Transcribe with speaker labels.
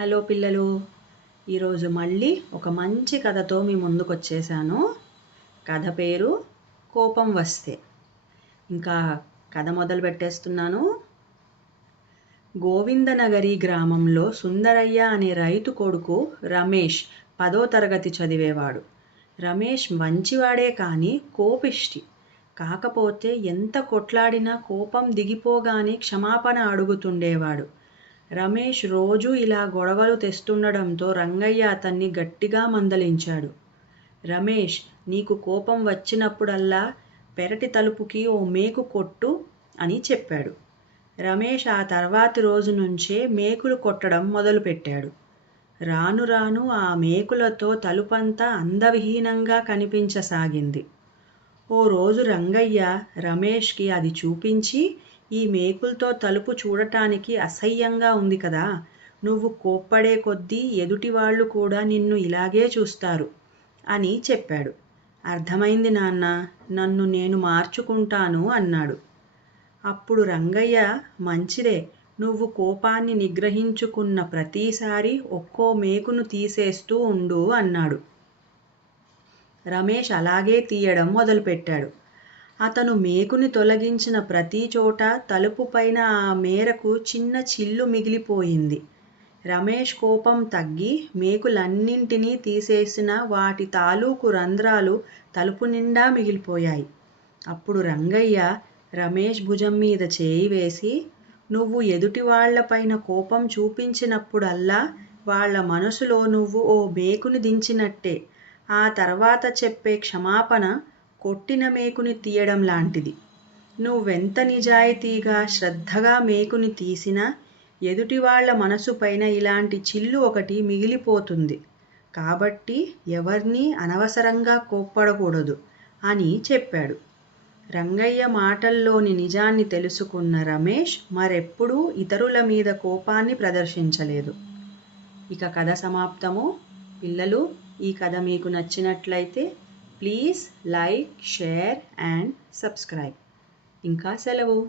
Speaker 1: Hello పిల్లలు. ఈరోజు మళ్ళీ ఒక మంచి కథతో మీ ముందుకు వచ్చేసాను కథ పేరు కోపం వస్తే. ఇంకా కథ మొదలు పెట్టేస్తున్నాను. గోవిందనగరి గ్రామంలో సుందరయ్య అనే రైతు కొడుకు రమేష్ పదో తరగతి చదివేవాడు. రమేష్ మంచివాడే కానీ కోపిష్టి. కాకపోతే ఎంత కొట్లాడినా కోపం దిగిపోగానే క్షమాపణ అడుగుతుండేవాడు. రమేష్ రోజూ ఇలా గొడవలు తెస్తుండడంతో రంగయ్య అతన్ని గట్టిగా మందలించాడు. రమేష్ నీకు కోపం వచ్చినప్పుడల్లా పెరటి తలుపుకి ఓ మేకు కొట్టు అని చెప్పాడు. రమేష్ ఆ తర్వాతి రోజు నుంచే మేకులు కొట్టడం మొదలుపెట్టాడు. రాను రాను ఆ మేకులతో తలుపంతా అందవిహీనంగా కనిపించసాగింది. ఓ రోజు రంగయ్య రమేష్కి అది చూపించి ఈ మేకులతో తలుపు చూడటానికి అసహ్యంగా ఉంది కదా. నువ్వు కోప్పడే కొద్దీ ఎదుటి వాళ్ళు కూడా నిన్ను ఇలాగే చూస్తారు అని చెప్పాడు. అర్థమైంది నాన్న నన్ను నేను మార్చుకుంటాను అన్నాడు. అప్పుడు రంగయ్య మంచిదే నువ్వు కోపాన్ని నిగ్రహించుకున్న ప్రతిసారి ఒక్కో మేకును తీసేస్తూ ఉండు అన్నాడు. రమేష్ అలాగే తీయడం మొదలుపెట్టాడు. అతను మేకుని తొలగించిన ప్రతి చోట తలుపు పైన ఆ మేరకు చిన్న చిల్లు మిగిలిపోయింది. రమేష్ కోపం తగ్గి మేకులన్నింటినీ తీసేసిన వాటి తాలూకు రంధ్రాలు తలుపు నిండా మిగిలిపోయాయి. అప్పుడు రంగయ్య రమేష్ భుజం మీద చేయి వేసి నువ్వు ఎదుటి వాళ్ళపైన కోపం చూపించినప్పుడల్లా వాళ్ళ మనసులో నువ్వు ఓ మేకుని దించినట్టే. ఆ తర్వాత చెప్పే క్షమాపణ కొట్టిన మేకుని తీయడం లాంటిది. నువ్వెంత నిజాయితీగా శ్రద్ధగా మేకుని తీసినా ఎదుటి వాళ్ళ ఇలాంటి చిల్లు ఒకటి మిగిలిపోతుంది. కాబట్టి ఎవర్నీ అనవసరంగా కోప్పడకూడదు అని చెప్పాడు. రంగయ్య మాటల్లోని నిజాన్ని తెలుసుకున్న రమేష్ మరెప్పుడూ ఇతరుల మీద కోపాన్ని ప్రదర్శించలేదు. ఇక కథ సమాప్తము. పిల్లలు ఈ కథ మీకు నచ్చినట్లయితే please like share and subscribe ఇంకా సెలవు